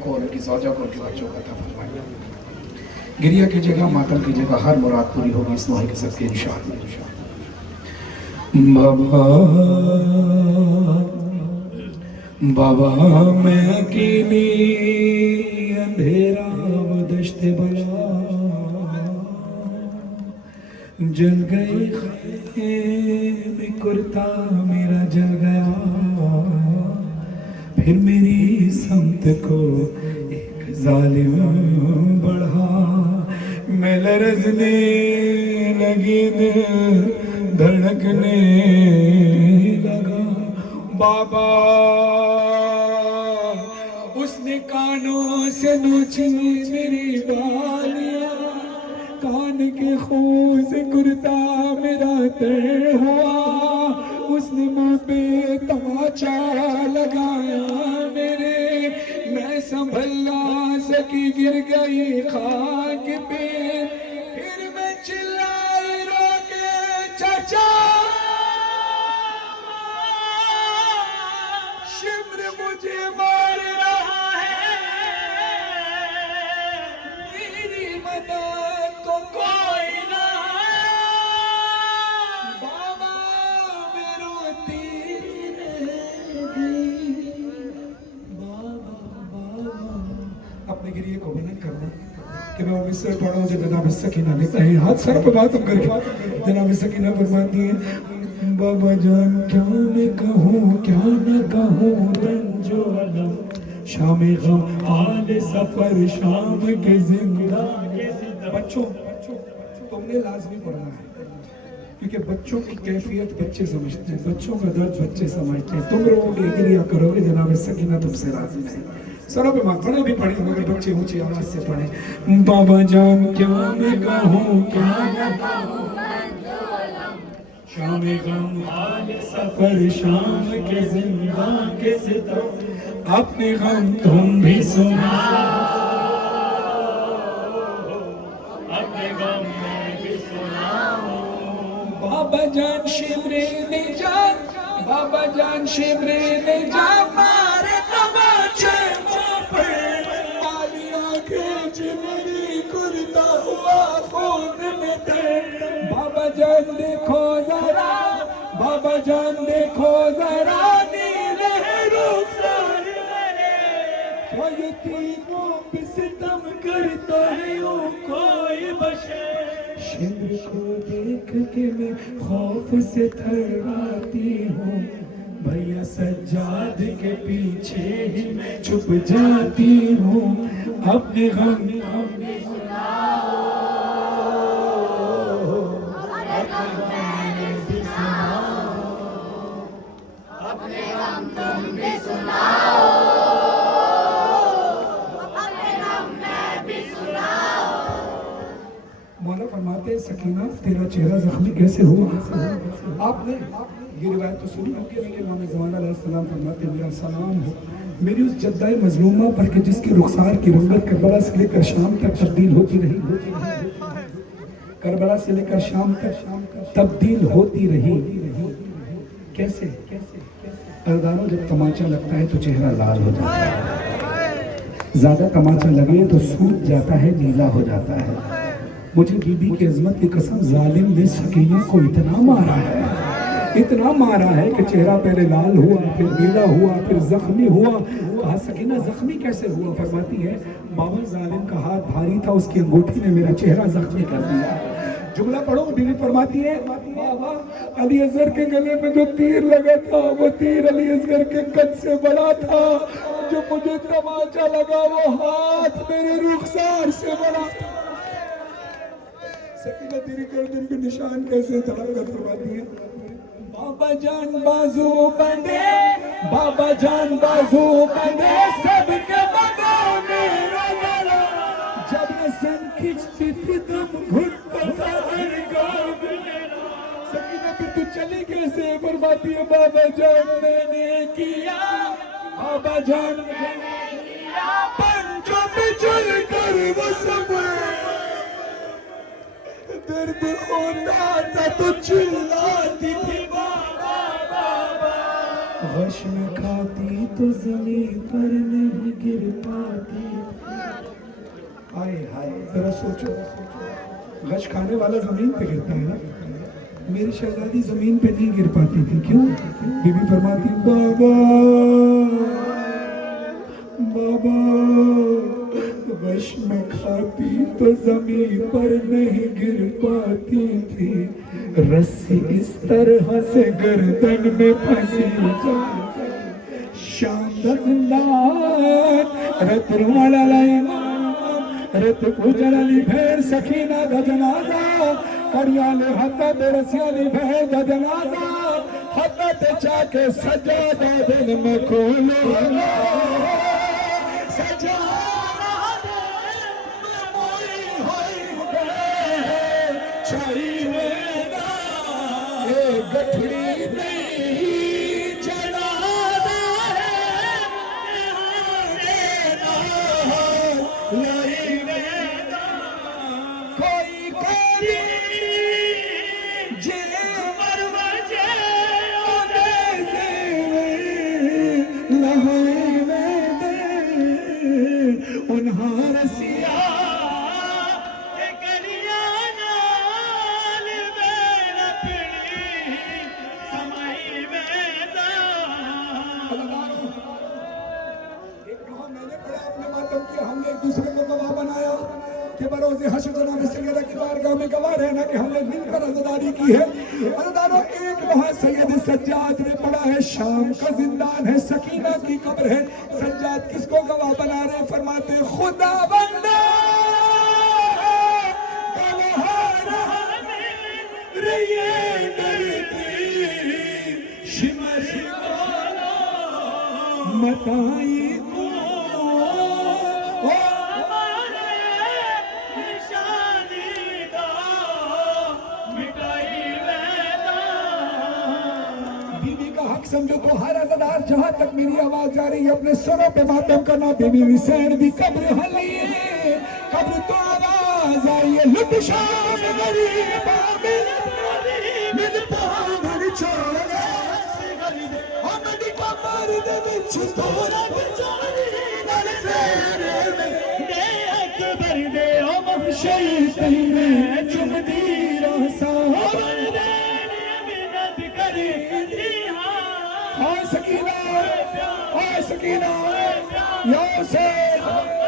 उनको और उनकी ज़ौजा को उनके बच्चों को अता फरमाए। गिरिया कीजिएगा, मातम कीजिएगा, हर मुराद पूरी होगी इस दुआ के सबके इंशाअल्लाह। बाबा बाबा मैं अकेली अंधेरा व दश्त बला, जल गए खैमे कुर्ता मेरा जल गया, फिर मेरी समत को एक जालिम बढ़ा, मैं लरज़ने लगी दिल धड़कने लगा। बाबा उसने कानों से नोची मेरी बालियां, कान के खून से कुर्ता मेरा तय हुआ, उसने मुंह पे तमाचा लगाया मेरे, मैं संभल ना सकी गिर गई खाक पे, फिर मैं चिल्लाई रो के चाचा शिम्र मुझे मार रहा है, मेरी मदद को कोई ना है, बाबा मैं रोती रहेगी, बाबा। अपने गिरिए को बुलंद करना कि मैं वो मिसर पढ़ूं जो जनाब सकीना ने कहे, हाथ सर पे बात करके जनाब सकीना फरमाती है, बाबा जान क्या मैं कहूँ क्या न कहूँ, रंजो अलम शाम गम आले सफर शाम के जिंदा। बच्चों तुमने लाजमी पढ़ना है, क्योंकि बच्चों की कैफियत बच्चे समझते हैं, बच्चों का दर्द बच्चे समझते हैं। तुम रोगे गिरिया करोगे, जनाब सकीना तुमसे राजी नहीं। सरों पे माँ बड़ा भी पढ़े मगर बच्चे ऊंची आवाज से पढ़े। बाबा जान क्या मैं कहूँ क्या न कहूँ, शाम गम हाल सफर शाम के जिंदा के सितम, अपने गम तुम भी सुनाओ, अपने गम मैं भी सुनाऊं। बाबा जान शिमरे ने जान, बाबा जान शिमरे ने जान, मारे तमाचे मुंह पे, मालिया खींच मेरी कुर्ता हुआ खून में तेरे। बाबा जान देखो जरा, बाबा जान देखो जरा, नीले रुखसार मेरे, क्या यतीमों पे सितम करता है यूं कोई बशर। शिम्र को देख के मैं खौफ से थर्राती हूँ, भैया सज्जाद के पीछे ही मैं छुप जाती हूँ, अपने गम मौला फरमाते सकीना तेरा चेहरा जख्मी कैसे हुआ। आपने ये रिवायत तो सुनी होगी, लेकिन इमाम ज़मान अलैहिस्सलाम फरमाते मेरा सलाम हो मेरी उस जद्दाए मजलूमा पर कि जिसकी रुखसार की रंगत करबला से लेकर शाम तक तब्दील होती रही, करबला से लेकर शाम तक तब्दील होती रही। कैसे अरदानो जब तमाचा लगता है तो चेहरा लाल हो जाता है, ज्यादा तमाचा लगे तो सूख जाता है, नीला हो जाता है। मुझे बीबी की अजमत की कसम, जालिम ने सकीना को इतना मारा है, इतना मारा है कि चेहरा पहले लाल हुआ, फिर नीला हुआ, फिर जख्मी हुआ। कहा सकीना जख्मी कैसे हुआ? फरमाती है बाबा जालिम का हाथ भारी था, उसकी अंगूठी ने मेरा चेहरा जख्मी कर दिया। जुमला पढ़ो, बीवी फरमाती है बाबा अली असगर के गले में जो तीर लगा था वो तीर अली असगर के कद से बड़ा था, जो मुझे तमाचा लगा वो हाथ मेरे रुखसार से बड़ा था। सकीना तेरी गर्दन के निशान कैसे तलाक फरमाती है, बाबा जान बाजू बंदे, बाबा जान बाजू बंदे, सबके बगों में रगड़ा, जब ये सन खिंचती थी दम घुटता था हर गाँव मेरा। सकीना फिर तू चली कैसे? फरमाती है बाबा जान मैंने किया, बाबा जान मैंने किया, पंजों पे चल कर वो सब दर्द होता था तो चिल्लाती थी बाबा बाबा, गश में खाती تو زمین پر نہیں گر پاتی. ہائے ہائے ذرا سوچو غش کھانے والا زمین پہ گرتا ہے نا. میری شہزادی زمین پہ نہیں گر پاتی تھی. کیوں؟ بی بی فرماتی بابا بابا غش میں کھاتی تو زمین پر نہیں گر پاتی تھی. رسی اس طرح سے گردن میں پھنسی شام دا زندان رت روال علی رت پوجن علی بھیر سکینہ دا جنازہ کریالے حتی دے رسیالی بھیر دا جنازہ حتی تے چاکے سجادہ دل میں کھولو سجادہ دل میں موئی ہوئی بے چھائی وینا اے گٹھڑی نہیں جنازہ ہے لائی وینا کوئی کری جے مروجے اُنے زیوے لائی وینا انہاں رسیا ہم نے ایک دوسرے کو گواہ بنایا کہ بروز حشر جناب سیدہ کی بارگاہ میں گواہ رہنا کہ ہم نے مل کر عزاداری کی ہے. عزاداروں ایک وہاں سید سجاد نے پڑھا ہے شام کا زندان ہے سکینہ کی قبر ہے. سجاد کس کو گواہ بنا رہے ہیں؟ فرماتے خدا بندہ گواہ ہمیں رہیے ڈرتی شمر متائی سمجھو تو ہر عزادار جہاں تک میری آواز جا رہی ہے اپنے سروں پہ ماتم کرنا. بی بی حسین دی قبر حلیے قبر تو آواز آئیے لٹ شام غریبا من پاور چھوڑے حمد قبر دے وچ تورا بچاری نال سیرے میں دے اکبر دے او محشر تیرے چمدی راسا بندے منت کری سکینہ یا حسین